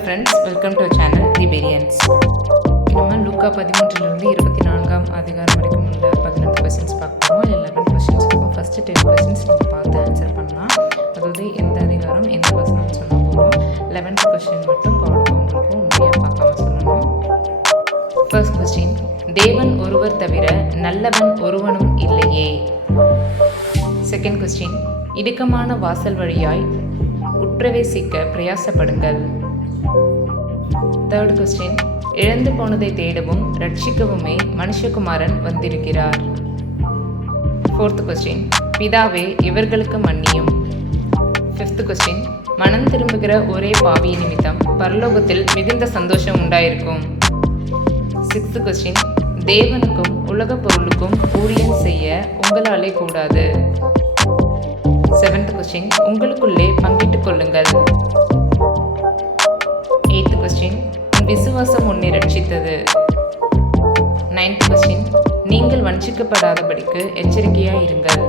Friends welcome to channel the Priyansh நம்ம லூக்கா பதிமூன்றிலிருந்து இருபத்தி நான்காம் அதிகாரம் வரைக்கும் உள்ள பதினெட்டு கொஸ்டின்ஸ் பார்க்குறோம் போகிறோம் லெவன் கொஸ்டின்ஸ் இருக்கும். ஃபஸ்ட்டு டென் கொஸ்டின்ஸ் நீங்கள் பார்த்து ஆன்சர் பண்ணலாம். அதாவது எந்த அதிகாரம் எந்த வசனம் சொன்ன போதும் லெவன்த் கொஸ்டின் மட்டும் கவனம் உங்களுக்கு உண்மையாக பார்க்காம சொல்லணும். ஃபர்ஸ்ட் கொஸ்டின் தேவன் ஒருவர் தவிர நல்லவன் ஒருவனும் இல்லையே. செகண்ட் கொஸ்டின் இடுக்கமான வாசல் வழியாய் உற்றவேசிக்க பிரயாசப்படுங்கள். தேர்ட் கொஸ்டின் இழந்து போனதை தேடவும் ரட்சிக்கவுமே மனுஷகுமாரன் வந்திருக்கிறார். ஃபோர்த் கொஸ்டின் பிதாவே இவர்களுக்கு மன்னியும். ஃபிஃப்த் கொஸ்டின் மனம் திரும்புகிற ஒரே பாவிய நிமித்தம் பரலோகத்தில் மிகுந்த சந்தோஷம் உண்டாயிருக்கும். சிக்ஸ்த் கொஸ்டின் தேவனுக்கும் உலகப் பொருளுக்கும் ஊழியம் செய்ய உங்களாலே கூடாது. செவன்த் கொஸ்டின் உங்களுக்குள்ளே பங்கிட்டுக் கொள்ளுங்கள். உன் விசுவாசம் உன்னை ரட்சித்தது. நைன்த் கொஸ்டின் நீங்கள் வஞ்சிக்கப்படாதபடிக்கு எச்சரிக்கையாக இருங்கள்.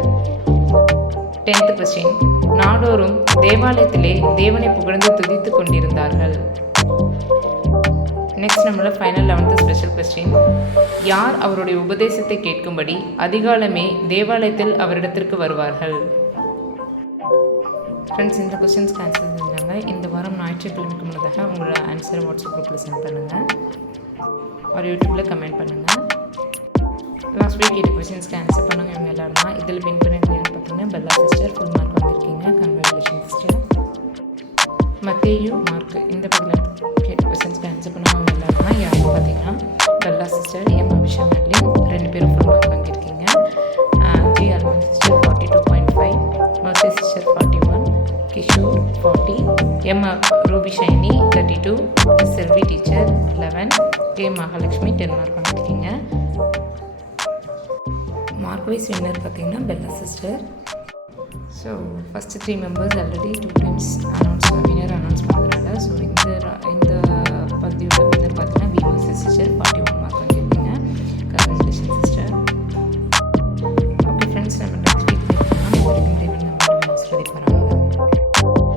டென்த் கொஸ்டின் நாடோறும் தேவாலயத்திலே தேவனை புகழ்ந்து துதித்துக் கொண்டிருந்தார்கள். நெக்ஸ்ட் நம்மளோட ஃபைனல் லெவன்த்து ஸ்பெஷல் கொஸ்டின் யார் அவருடைய உபதேசத்தை கேட்கும்படி அதிகாலமே தேவாலயத்தில் அவரிடத்திற்கு வருவார்கள்? ஃப்ரெண்ட்ஸ் இந்த கொஸ்டின்ஸ்க்கு ஆன்சர் செஞ்சாங்க இந்த வாரம் ஞாயிற்றுக்கிழமைக்கு முன்னதாக உங்களோட ஆன்சர் வாட்ஸ்அப் குரூப்பில் சென்ட் பண்ணுங்கள் ஒரு யூடியூப்பில் கமெண்ட் பண்ணுங்கள் லாஸ்ட் வீக் எட்டு கொஸ்டின்ஸ்க்கு ஆன்சர் பண்ணுங்க இவங்க எல்லாருமா? இதில் வின் பண்ணிருக்கீங்கன்னு பார்த்தீங்கன்னா பெல்லா சிஸ்டர் ஃபுல் மார்க் வந்திருக்கீங்க கங்க்ராச்சுலேஷன் சிஸ்டர் மத்தேயு மார்க் இந்த பக்கம் கேட்டு கொஸ்டின்ஸ்க்கு ஆன்சர் பண்ணுவாங்க எல்லாருமா? தான் யாருன்னு பார்த்தீங்கன்னா Bella sister M Abisha Madeline ரெண்டு பேரும் ஃபுல் மார்க் வாங்கியிருக்கீங்க. Kishore forty M Ruby Shiny thirty two Selvi teacher eleven K Mahalakshmi ten mark வாங்கியிருக்கீங்க. மார்க் வைஸ் வின்னர் பார்த்தீங்கன்னா Bella sister so first three members already two times announce